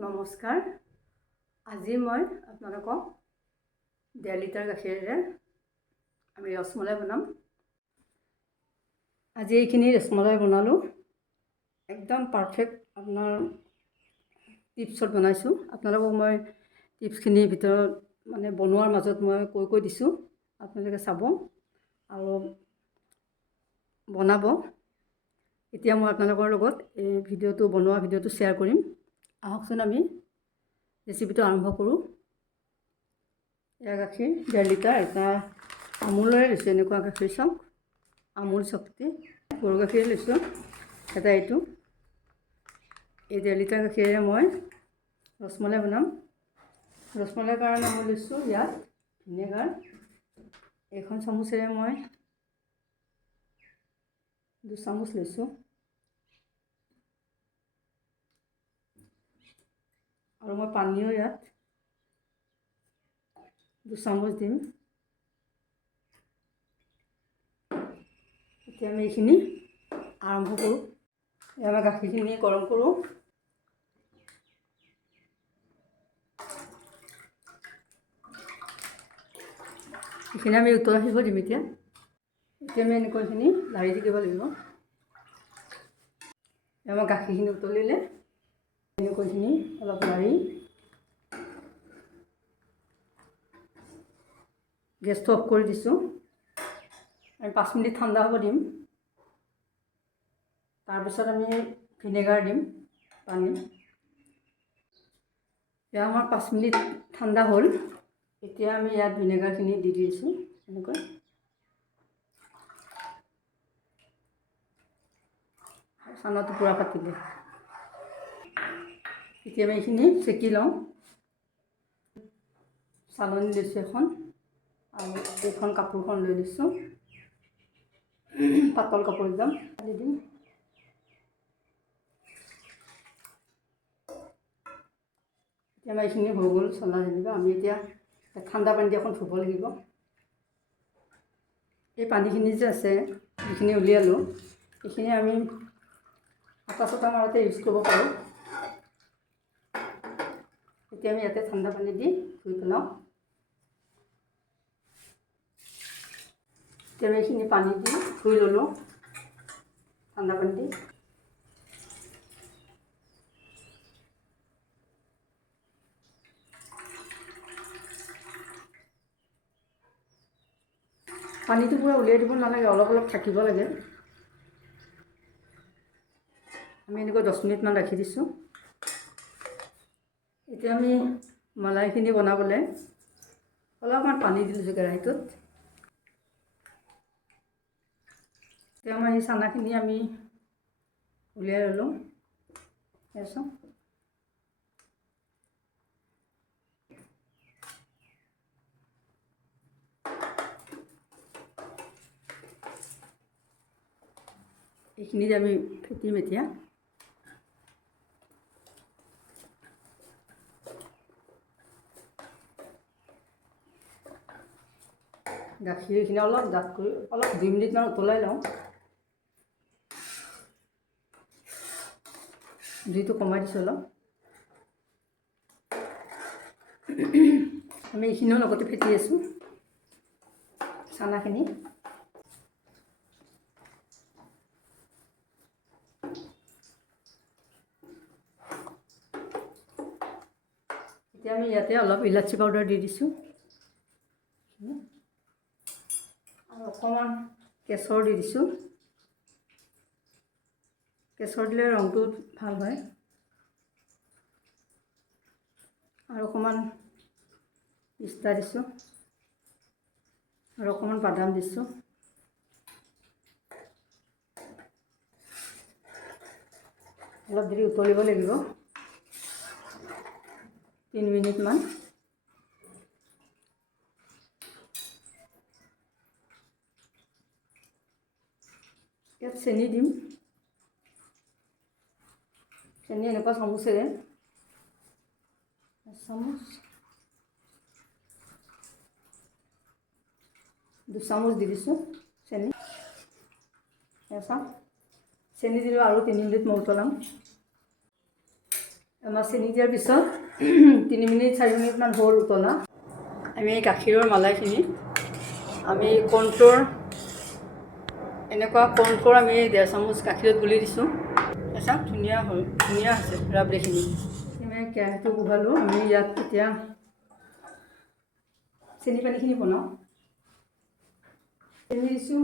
নমস্কাৰ। আজি মই আপোনালোকক 1.5 লিটাৰ গাখীৰেৰে আমি ৰসমলাই বনাম। আজি এইখিনি ৰসমলাই বনালোঁ, একদম পাৰফেক্ট আপোনাৰ টিপছত বনাইছোঁ। আপোনালোকক মই টিপছখিনিৰ ভিতৰত মানে বনোৱাৰ মাজত মই কৈ দিছোঁ, আপোনালোকে চাব আৰু বনাব। এতিয়া মই আপোনালোকৰ লগত এই বনোৱা ভিডিঅ'টো শ্বেয়াৰ কৰিম। আহকচোন আমি ৰেচিপিটো আৰম্ভ কৰোঁ। এয়া গাখীৰ 1.5 লিটাৰ, এটা আমুলৰে লৈছোঁ। এনেকুৱা গাখীৰ চাওক, আমুল শক্তি গৰু গাখীৰ লৈছোঁ এটা। এইটো এই 1.5 লিটাৰ গাখীৰেৰে মই ৰসমলাই বনাম। ৰসমলাইৰ কাৰণে মই লৈছোঁ ইয়াত ভিনেগাৰ। এইখন চামুচেৰে মই 2 চামুচ লৈছোঁ আৰু মই পানীও ইয়াত 2 চামুচ দিম। এতিয়া আমি এইখিনি আৰম্ভ কৰোঁ। আমাৰ গাখীৰখিনি গৰম কৰোঁ। এইখিনি আমি উতল আহিব দিম। এতিয়া আমি এনেকুৱাখিনি লাৰি দিব লাগিব। আমাৰ গাখীৰখিনি উতলিলে এনেকুৱাখিনি অলপ লাৰি গেছটো অফ কৰি দিছোঁ। আমি 5 মিনিট ঠাণ্ডা হ'ব দিম। তাৰপিছত আমি ভিনেগাৰ দিম, পানী। এতিয়া আমাৰ 5 মিনিট ঠাণ্ডা হ'ল। এতিয়া আমি ইয়াত ভিনেগাৰখিনি দি দিছোঁ এনেকৈ। চানাটো পূৰা কাটিলে। এতিয়া আমি এইখিনি চেকি লওঁ। চালনী লৈছোঁ এখন আৰু এইখন কাপোৰখন লৈ লৈছোঁ, পাতল কাপোৰ একদম দি দিম। এতিয়া আমাৰ এইখিনি হৈ গ'ল, চলা যেনিবা। আমি এতিয়া ঠাণ্ডা পানী দি এখন ধুব লাগিব। এই পানীখিনি যে আছে, যিখিনি উলিয়ালোঁ, এইখিনি আমি আটা চাটা মাৰোঁতে ইউজ কৰিব পাৰোঁ। এতিয়া আমি ইয়াতে ঠাণ্ডা পানী দি ধুই পেলাওঁ। এতিয়া আমি এইখিনি পানী দি ধুই ল'লোঁ ঠাণ্ডা পানী দি। পানীটো পূৰা উলিয়াই দিব নালাগে, অলপ অলপ থাকিব লাগে। আমি এনেকৈ 10 মিনিটমান ৰাখি দিছোঁ। এতিয়া আমি মালাইখিনি বনাবলৈ অলপমান পানী দিলোঁ কেৰাহীটোত। এতিয়া আমাৰ এই চানাখিনি আমি উলিয়াই ল'লোঁ। চাওক, এইখিনি যে আমি ফেটিম এতিয়া। গাখীৰখিনি অলপ ডাঠ কৰি অলপ 2 মিনিটমান উতলাই লওঁ। জুইটো কমাই দিছোঁ অলপ। আমি এইখিনিও লগতে ফেটি আছোঁ চানাখিনি। এতিয়া আমি ইয়াতে অলপ ইলাচি পাউডাৰ দি দিছোঁ আৰু অকণমান কেশৰ দি দিছোঁ। কেশৰ দিলে ৰংটো ভাল হয়। আৰু অকণমান পিস্তা দিছোঁ আৰু অকণমান বাদাম দিছোঁ। অলপ দেৰি উতলিব লাগিব, 3 মিনিটমান। ইয়াত চেনি দিম। চেনি এনেকুৱা চামুচেৰে 1 চামুচ, 2 চামুচ দি দিছোঁ চেনি। চাওক, চেনি দিলোঁ আৰু 3 মিনিট মই উতলাম। আমাৰ চেনি দিয়াৰ পিছত 3 মিনিট 4 মিনিটমান হ'ল উতলা। আমি গাখীৰৰ মালাইখিনি আমি কৰ্ণফ্ল'ৰ এনেকুৱা কৰ্ণফ্ল'ৰ আমি 1.5 চামুচ গাখীৰত গুলি দিছোঁ। চাওক ধুনীয়া হৈছে ৰাবৰিখিনি। আমি কেৰাহীটো বহালোঁ। আমি ইয়াত এতিয়া চেনি পানীখিনি বনাওঁ। চেনি দিছোঁ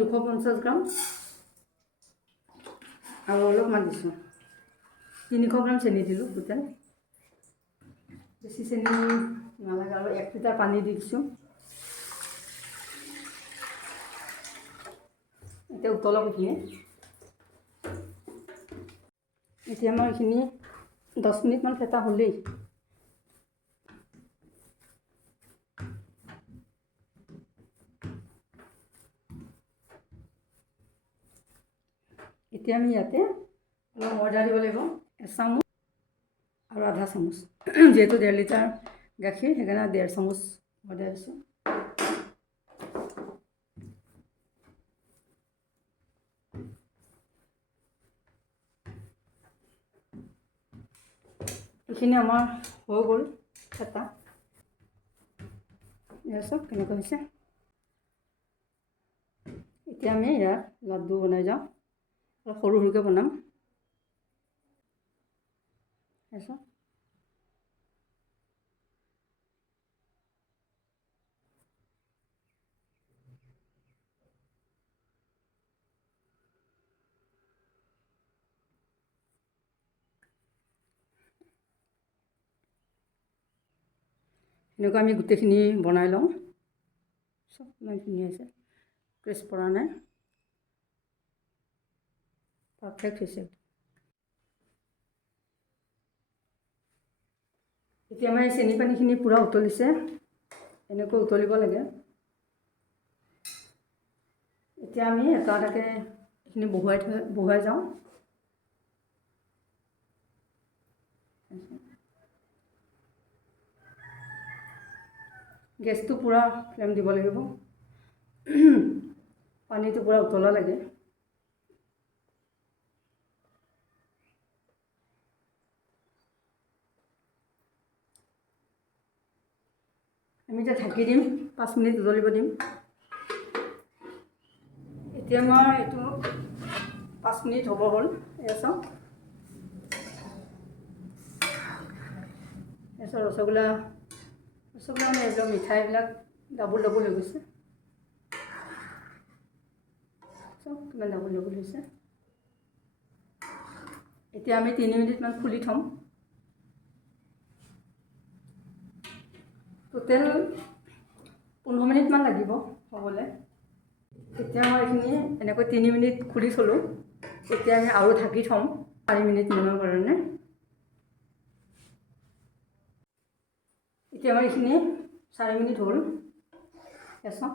250 গ্ৰাম আৰু অলপমান দিছোঁ 300 গ্ৰাম চেনি দিলোঁ টোটেল। বেছি চেনি নালাগে আৰু 1 লিটাৰ পানী দি দিছোঁ। এতিয়া উতলক এইখিনি। এতিয়া আমাৰ এইখিনি 10 মিনিটমান ফেটা হ'লেই। এতিয়া আমি ইয়াতে অলপ ময়দা দিব লাগিব 1 চামুচ আৰু আধা চামুচ। যিহেতু 1.5 লিটাৰ গাখীৰ সেইকাৰণে 1.5 চামুচ ময়দা দিছোঁ। এইখিনি আমাৰ হৈ গ'ল ফেটা। এয়া চাওক কেনেকুৱা হৈছে। এতিয়া আমি ইয়াত লাড্ডু বনাই যাওঁ। অলপ সৰু সৰুকৈ বনাম। চাওক এনেকুৱা আমি গোটেইখিনি বনাই লওঁ। চব ইমান ধুনীয়া হৈছে, ক্ৰেচ পৰা নাই, পাৰফেক্ট হৈছে। এতিয়া আমাৰ এই চেনি পানীখিনি পূৰা উতলিছে। এনেকৈ উতলিব লাগে। এতিয়া আমি এটা এটাকৈ এইখিনি বহুৱাই যাওঁ। গেছটো পূৰা ফ্লেম দিব লাগিব। পানীটো পূৰা উতলা লাগে। আমি এতিয়া ঢাকি দিম, 5 মিনিট উতলিব দিম। এতিয়া আমাৰ এইটো 5 মিনিট হ'ব হ'ল। এয়া চাওক, তাৰপিছত ৰসগোল্লা মানে এইবিলাক মিঠাইবিলাক ডাবুল হৈ গৈছে। চব কিমান ডাবুল হৈছে। এতিয়া আমি 3 মিনিটমান খুলি থ'ম। টোটেল 15 মিনিটমান লাগিব হ'বলৈ। এতিয়া মই এইখিনি এনেকৈ 3 মিনিট খুলি থ'লোঁ। এতিয়া আমি আৰু ঢাকি থ'ম 4 মিনিটমানৰ কাৰণে। এতিয়া আমাৰ এইখিনি 4 মিনিট হ'ল। চাওক,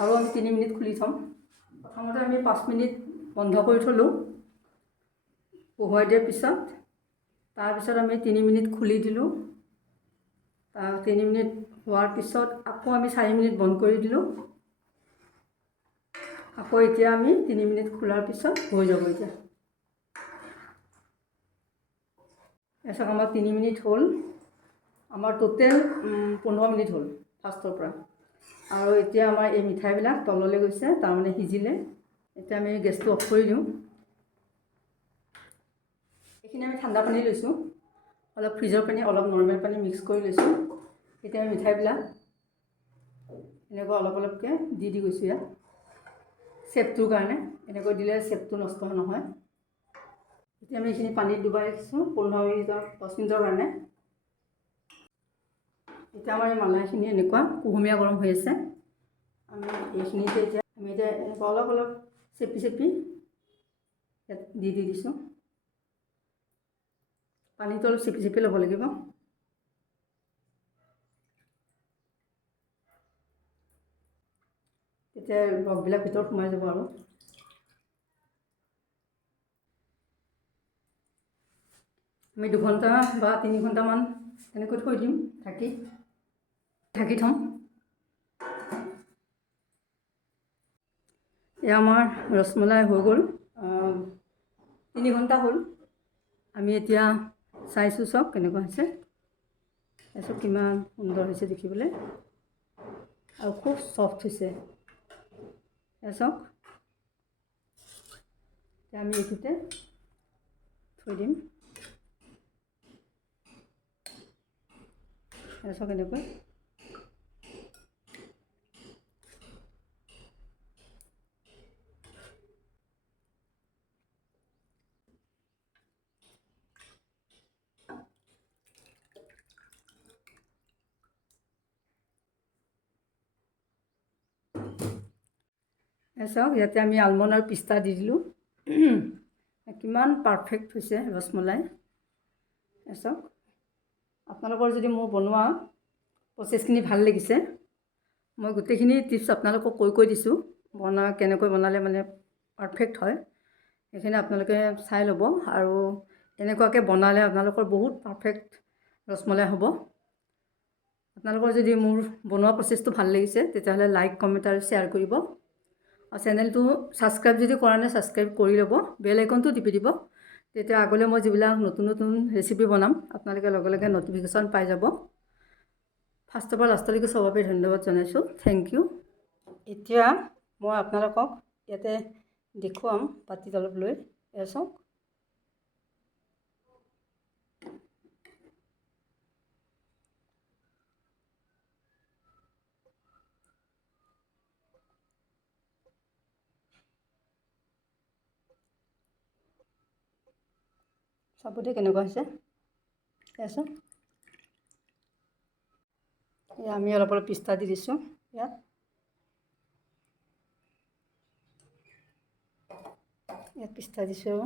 আৰু আমি 3 মিনিট খুলি থ'ম। প্ৰথমতে আমি 5 মিনিট বন্ধ কৰি থ'লোঁ বহুৱাই দিয়াৰ পিছত। তাৰপিছত আমি 3 মিনিট খুলি দিলোঁ। 3 মিনিট হোৱাৰ পিছত আকৌ আমি 4 মিনিট বন্ধ কৰি দিলোঁ। আকৌ এতিয়া আমি 3 মিনিট খোলাৰ পিছত হৈ যাব। এতিয়া চাওক, আমাৰ 3 মিনিট হ'ল। আমাৰ টোটেল 15 মিনিট হ'ল ফাৰ্ষ্টৰ পৰা। আৰু এতিয়া আমাৰ এই মিঠাইবিলাক তললৈ গৈছে, তাৰমানে সিজিলে। এতিয়া আমি গেছটো অফ কৰি দিওঁ। এইখিনি আমি ঠাণ্ডা পানী লৈছোঁ, অলপ ফ্ৰিজৰ পানী, অলপ নৰ্মেল পানী মিক্স কৰি লৈছোঁ। এতিয়া আমি মিঠাইবিলাক এনেকুৱা অলপকৈ দি গৈছোঁ ইয়াত, চেপটোৰ কাৰণে। এনেকৈ দিলে চেপটো নষ্ট নহয়। এতিয়া আমি এইখিনি পানীত ডুবাই ৰাখিছোঁ 10 মিনিটৰ কাৰণে। এতিয়া আমাৰ এই মালাইখিনি এনেকুৱা কুহুমীয়া গৰম হৈ আছে। আমি এইখিনিতে এতিয়া এনেকুৱা অলপ চেপি ইয়াত দি দিছোঁ। পানীটো অলপ চেপি ল'ব লাগিব। তেতিয়া ৰসবিলাক ভিতৰত সোমাই যাব। আৰু আমি 2 ঘণ্টা বা 3 ঘণ্টামান এনেকৈ থৈ দিম ঢাকি থ'ম। এয়া আমাৰ ৰসমলাই হৈ গ'ল, 3 ঘণ্টা হ'ল। আমি এতিয়া চাইছোঁ, চাওক কেনেকুৱা হৈছে। চাওক কিমান সুন্দৰ হৈছে দেখিবলৈ আৰু খুব ছফ্ট হৈছে। চাওক এতিয়া আমি এইটোতে থৈ দিম। চাওক এনেকৈ চাওক ইয়াতে আমি আলমণ্ড আৰু পিস্তা দি দিলোঁ। কিমান পাৰফেক্ট হৈছে ৰসমলাই। চাওক আপোনালোকৰ যদি মোৰ বনোৱা প্ৰচেছখিনি ভাল লাগিছে, মই গোটেইখিনি টিপছ আপোনালোকক কৈ দিছোঁ, কেনেকৈ বনালে মানে পাৰফেক্ট হয়। সেইখিনি আপোনালোকে চাই ল'ব আৰু এনেকুৱাকৈ বনালে আপোনালোকৰ বহুত পাৰফেক্ট ৰসমলাই হ'ব। আপোনালোকৰ যদি মোৰ বনোৱা প্ৰচেছটো ভাল লাগিছে তেতিয়াহ'লে লাইক, কমেণ্ট আৰু শ্বেয়াৰ কৰিব। আৰু চেনেলটো ছাবস্ক্ৰাইব যদি কৰা নাই ছাবস্ক্ৰাইব কৰি ল'ব, বেল আইকনটো টিপি দিব। তেতিয়া আগলৈ মই যিবিলাক নতুন নতুন ৰেচিপি বনাম আপোনালোকে লগে লগে নটিফিকেশ্যন পাই যাব। ফাৰ্ষ্টৰ পৰা লাষ্টলৈকে চবৰ বাবে ধন্যবাদ জনাইছোঁ। Thank you. এতিয়া মই আপোনালোকক ইয়াতে দেখুৱাম বাতিত অলপ লৈ। চাওক চাবতে কেনেকুৱা হৈছে। চাওক আমি অলপ অলপ পিস্তা দি দিছোঁ ইয়াত। পিস্তা দিছোঁ আৰু